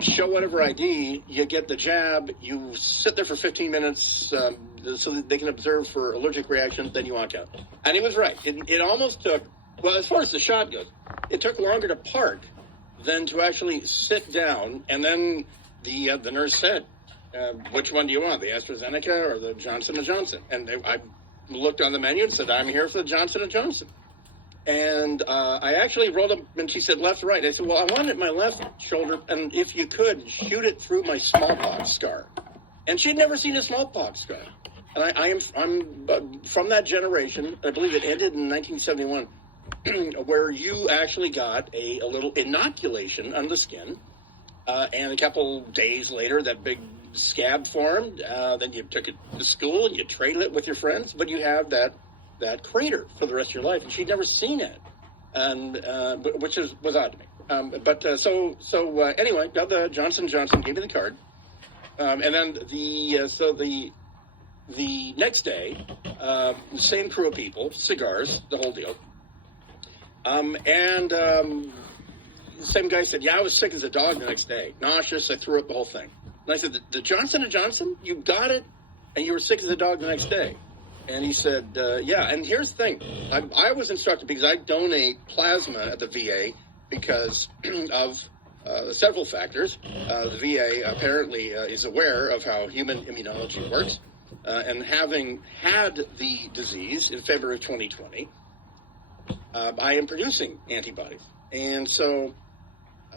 show whatever ID, you get the jab, you sit there for 15 minutes so that they can observe for allergic reaction, then you walk out. And he was right. It almost took, well, as far as the shot goes, it took longer to park than to actually sit down. And then the nurse said, which one do you want, the AstraZeneca or the Johnson & Johnson? And I looked on the menu and said, I'm here for the Johnson & Johnson. And I actually rolled up, and she said left or right. I said, well, I wanted my left shoulder, and if you could, shoot it through my smallpox scar. And she'd never seen a smallpox scar. And I'm from that generation. I believe it ended in 1971, where you actually got a little inoculation on the skin, and a couple days later, that big scab formed. Then you took it to school and you traded it with your friends, but you have that crater for the rest of your life, and she'd never seen it, and which was odd to me. So anyway, got the Johnson & Johnson, gave me the card, and then the next day, same crew of people, cigars, the whole deal, and the same guy said, yeah, I was sick as a dog the next day, nauseous, I threw up the whole thing. And I said, the Johnson & Johnson, you got it, and you were sick as a dog the next day. And he said, yeah, and here's the thing. I was instructed, because I donate plasma at the VA because of several factors. The VA apparently is aware of how human immunology works. And having had the disease in February of 2020, I am producing antibodies. And so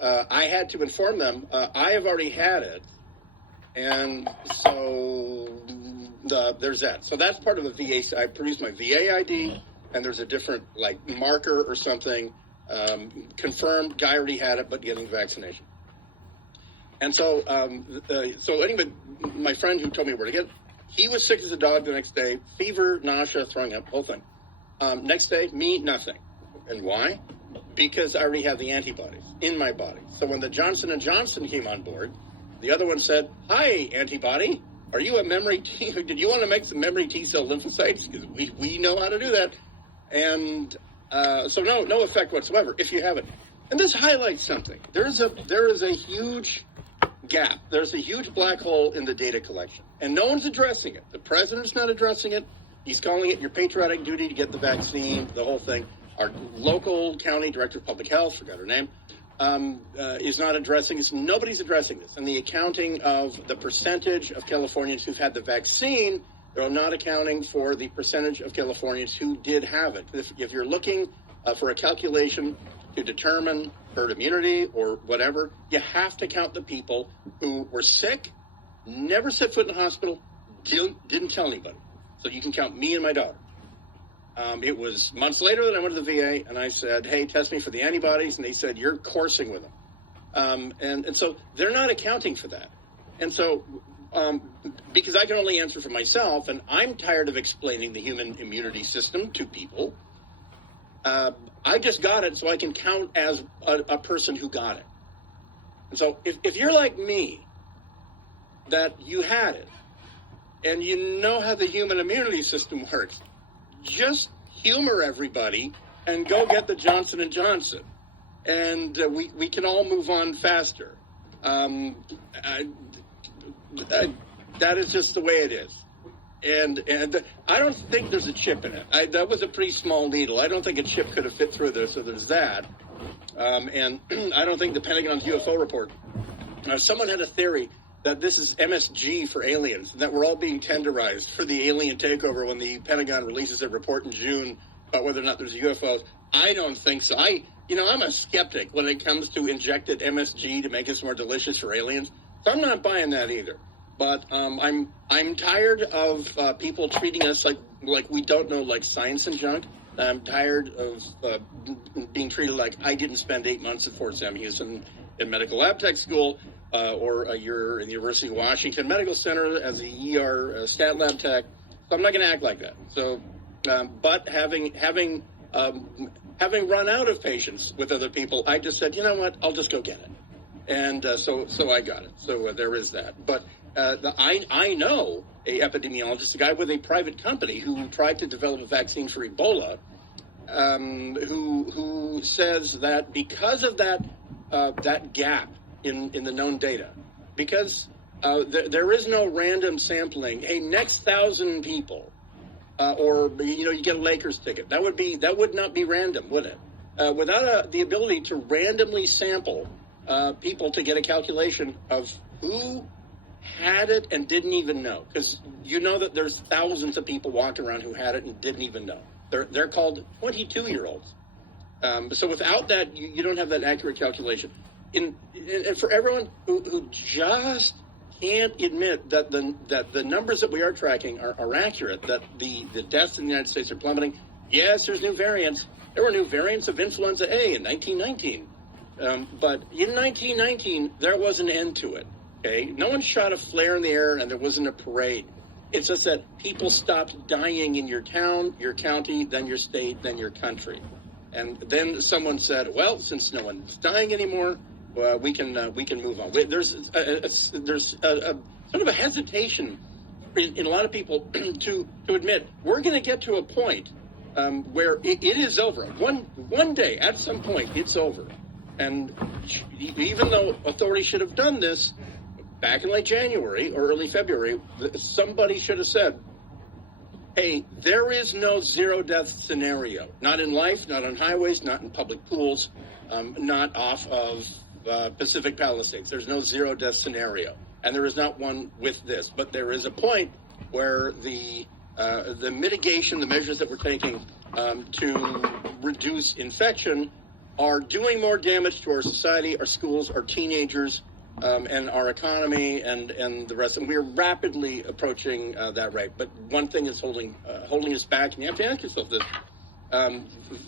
I had to inform them, I have already had it. And so there's that. So that's part of the VA. I produced my VA ID, and there's a different, like, marker or something, confirmed, guy already had it, but getting vaccination. And so, anyway, my friend who told me where to get it, he was sick as a dog the next day, fever, nausea, throwing up, whole thing. Next day, me, nothing. And why? Because I already have the antibodies in my body. So when the Johnson & Johnson came on board, the other one said, hi, antibody, are you a memory T? Did you want to make some memory T-cell lymphocytes? Because we know how to do that. And so no effect whatsoever if you have it. And this highlights something. There is a huge gap. There's a huge black hole in the data collection. And no one's addressing it. The president's not addressing it. He's calling it your patriotic duty to get the vaccine, the whole thing. Our local county director of public health, forgot her name, is not addressing this. Nobody's addressing this. And the accounting of the percentage of Californians who've had the vaccine, they're not accounting for the percentage of Californians who did have it. If you're looking for a calculation to determine herd immunity or whatever, you have to count the people who were sick, never set foot in the hospital, didn't tell anybody. So you can count me and my daughter. It was months later that I went to the VA and I said, hey, test me for the antibodies. And they said, you're coursing with them. And so they're not accounting for that. And so, because I can only answer for myself, and I'm tired of explaining the human immunity system to people, I just got it so I can count as a person who got it. And so if you're like me, that you had it, and you know how the human immunity system works, just humor everybody and go get the Johnson & Johnson. And we can all move on faster. That is just the way it is. And I don't think there's a chip in it. That was a pretty small needle. I don't think a chip could have fit through there, so there's that. And I don't think the Pentagon's UFO report. Someone had a theory that this is MSG for aliens, and that we're all being tenderized for the alien takeover when the Pentagon releases their report in June about whether or not there's UFOs. I don't think so. I'm a skeptic when it comes to injected MSG to make us more delicious for aliens. So I'm not buying that either. But I'm tired of people treating us like we don't know, like science and junk. I'm tired of being treated like I didn't spend 8 months at Fort Sam Houston in medical lab tech school, or a year in the University of Washington Medical Center as a ER stat lab tech. So I'm not going to act like that. So, but having run out of patience with other people, I just said, you know what, I'll just go get it. And so I got it. So there is that. But I know a epidemiologist, a guy with a private company who tried to develop a vaccine for Ebola, who says that because of that gap in the known data, because there is no random sampling. Hey, next 1,000 people, or you get a Lakers ticket. That would not be random, would it? Without the ability to randomly sample people to get a calculation of who had it and didn't even know, because you know that there's thousands of people walking around who had it and didn't even know. They're called 22-year-olds. So without that, you don't have that accurate calculation. And for everyone who just can't admit that the numbers that we are tracking are accurate, that the deaths in the United States are plummeting. Yes, there's new variants. There were new variants of influenza A in 1919. But in 1919, there was an end to it. Okay, no one shot a flare in the air, and there wasn't a parade. It's just that people stopped dying in your town, your county, then your state, then your country. And then someone said, well, since no one's dying anymore, we can move on. There's a sort of a hesitation in a lot of people to admit we're going to get to a point where it is over. One day, at some point, it's over. And even though authorities should have done this back in late January or early February, somebody should have said, hey, there is no zero-death scenario. Not in life, not on highways, not in public pools, not off of Pacific Palisades. There's no zero-death scenario. And there is not one with this. But there is a point where the mitigation, the measures that we're taking to reduce infection are doing more damage to our society, our schools, our teenagers, and our economy and the rest. And we're rapidly approaching that rate. But one thing is holding us back, and you have to ask yourself this.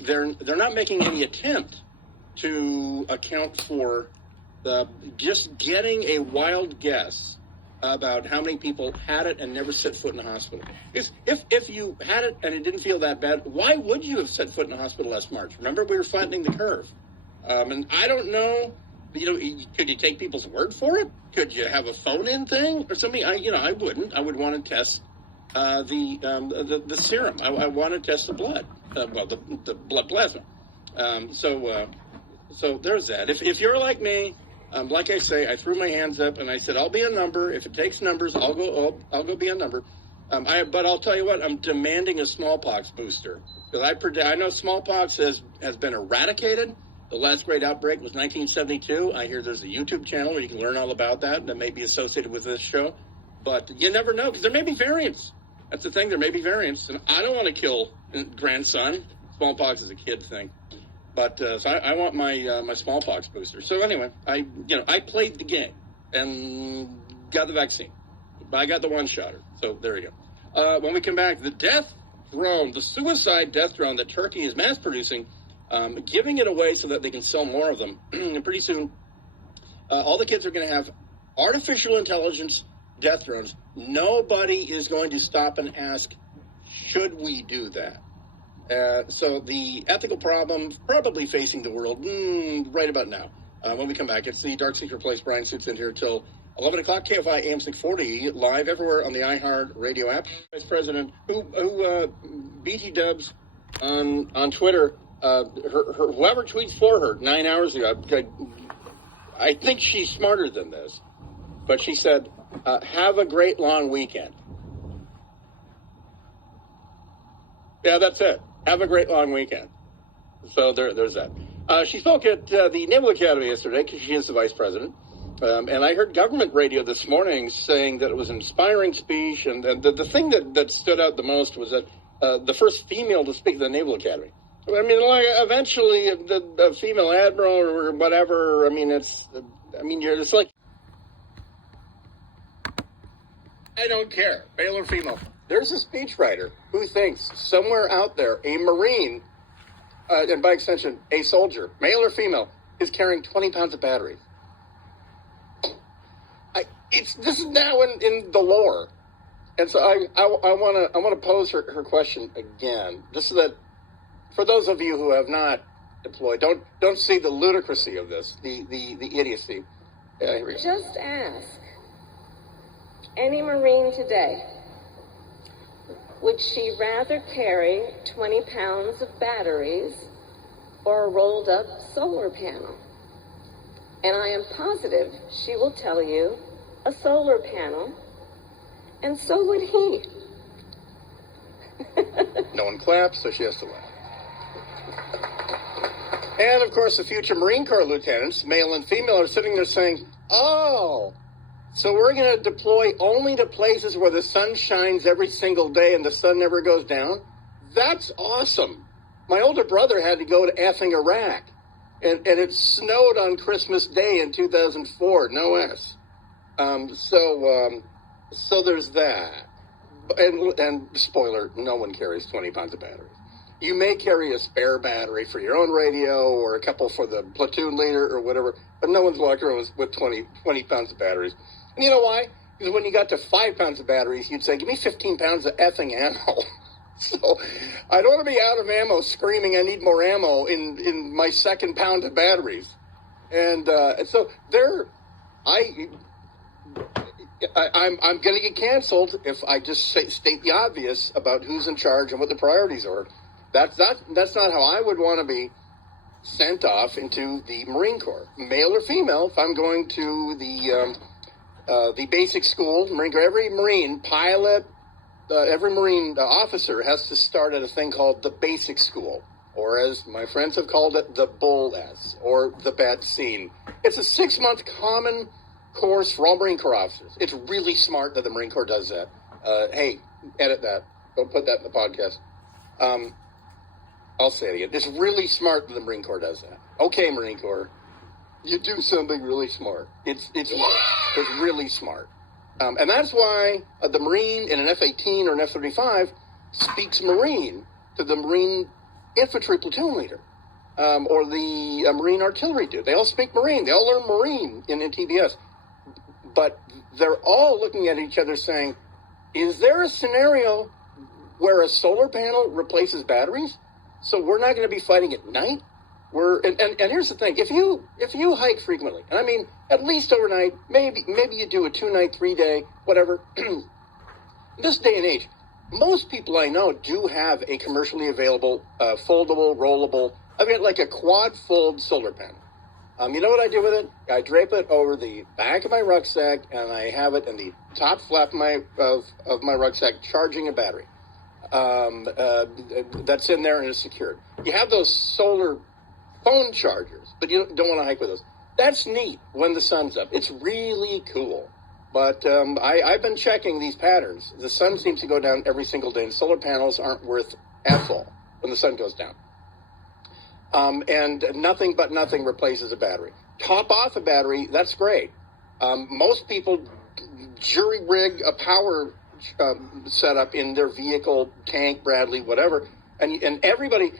They're not making any attempt to account for just getting a wild guess about how many people had it and never set foot in a hospital. Because if you had it and it didn't feel that bad, why would you have set foot in a hospital last March? Remember, we were flattening the curve. And I don't know, could you take people's word for it? Could you have a phone-in thing or something? I wouldn't. I would want to test the serum. I want to test the blood. The blood plasma. So there's that. If you're like me, like I say, I threw my hands up and I said, I'll be a number. If it takes numbers, I'll go be a number. But I'll tell you what, I'm demanding a smallpox booster, because I know smallpox has been eradicated. The last great outbreak was 1972. I hear there's a YouTube channel where you can learn all about that may be associated with this show. But you never know, because there may be variants. That's the thing, there may be variants. And I don't want to kill grandson. Smallpox is a kid thing. But so I want my smallpox booster. So anyway, I played the game and got the vaccine. I got the one-shotter. So there you go. When we come back, the suicide death drone that Turkey is mass-producing, giving it away so that they can sell more of them. And pretty soon, all the kids are going to have artificial intelligence death drones. Nobody is going to stop and ask, should we do that? So the ethical problem probably facing the world right about now. When we come back, it's the Dark Secret Place. Bryan sits in here till 11 o'clock, KFI AM 640, live everywhere on the iHeart Radio app. Vice President, who BT dubs on Twitter, whoever tweets for her 9 hours ago, I think she's smarter than this, but she said, have a great long weekend. Yeah, that's it. Have a great long weekend. So there's that. She spoke at the Naval Academy yesterday, because she is the vice president. And I heard government radio this morning saying that it was an inspiring speech. And the thing that stood out the most was that the first female to speak at the Naval Academy. I mean, like, eventually, the female admiral or whatever, you're just like, I don't care, male or female. There's a speechwriter who thinks somewhere out there, a Marine, and by extension, a soldier, male or female, is carrying 20 pounds of batteries. This is now in the lore. And so I want to pose her question again. This is that, for those of you who have not deployed, don't see the ludicrousy of this, the idiocy. Here we go. Just ask any Marine today, would she rather carry 20 pounds of batteries or a rolled up solar panel? And I am positive she will tell you a solar panel, and so would he. No one claps, so she has to laugh. And, of course, the future Marine Corps lieutenants, male and female, are sitting there saying, oh, so we're going to deploy only to places where the sun shines every single day and the sun never goes down? That's awesome. My older brother had to go to effing Iraq, and it snowed on Christmas Day in 2004, no S. So there's that. And spoiler, no one carries 20 pounds of batteries. You may carry a spare battery for your own radio or a couple for the platoon leader or whatever, but no one's walking around with 20 pounds of batteries. And you know why? Because when you got to 5 pounds of batteries, you'd say, give me 15 pounds of effing ammo. So I don't want to be out of ammo screaming I need more ammo in my second pound of batteries. And so I'm going to get canceled if I just state the obvious about who's in charge and what the priorities are. That's not how I would want to be sent off into the Marine Corps, male or female. If I'm going to the basic school, Marine Corps, every Marine pilot, every Marine officer has to start at a thing called the basic school, or as my friends have called it, the Bull S, or the bad scene. It's a 6-month common course for all Marine Corps officers. It's really smart that the Marine Corps does that. Hey, edit that. Don't put that in the podcast. I'll say it again. It's really smart that the Marine Corps does that. Okay, Marine Corps, you do something really smart. It's really smart. And that's why the Marine in an F-18 or an F-35 speaks Marine to the Marine infantry platoon leader, or the Marine artillery dude. They all speak Marine. They all learn Marine in TBS. But they're all looking at each other saying, is there a scenario where a solar panel replaces batteries? So we're not going to be fighting at night? And here's the thing. If you hike frequently, and I mean at least overnight, maybe you do a 2-night, 3-day, whatever. This day and age, most people I know do have a commercially available, foldable, rollable, I've got like a quad fold solar panel. You know what I do with it? I drape it over the back of my rucksack, and I have it in the top flap of my rucksack charging a battery. That's in there and is secured. You have those solar phone chargers, but you don't want to hike with those. That's neat when the sun's up. It's really cool. But I've been checking these patterns. The sun seems to go down every single day, and solar panels aren't worth F all when the sun goes down. And nothing but nothing replaces a battery. Top off a battery, that's great. Most people jury rig a power setup in their vehicle, tank, Bradley, whatever. And everybody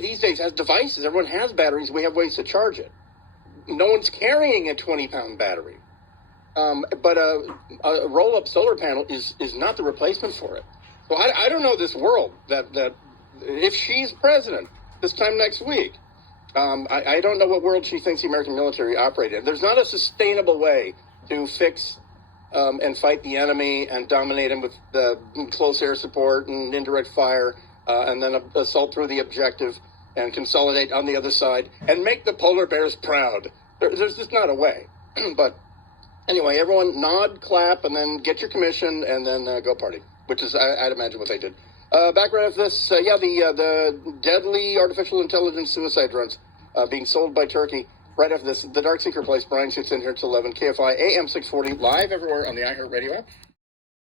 these days has devices. Everyone has batteries. We have ways to charge it. No one's carrying a 20-pound battery. But a roll-up solar panel is not the replacement for it. So I don't know this world that if she's president this time next week, I don't know what world she thinks the American military operates in. There's not a sustainable way to fix and fight the enemy and dominate him with the close air support and indirect fire, and then assault through the objective and consolidate on the other side and make the polar bears proud. There's just not a way. But anyway, everyone nod, clap, and then get your commission and then go party, which is, I'd imagine, what they did. Back right after this, the deadly artificial intelligence suicide drones being sold by Turkey. Right after this, the Dark Seeker Place. Bryan shoots in here till 11. KFI AM 640, live everywhere on the iHeartRadio app.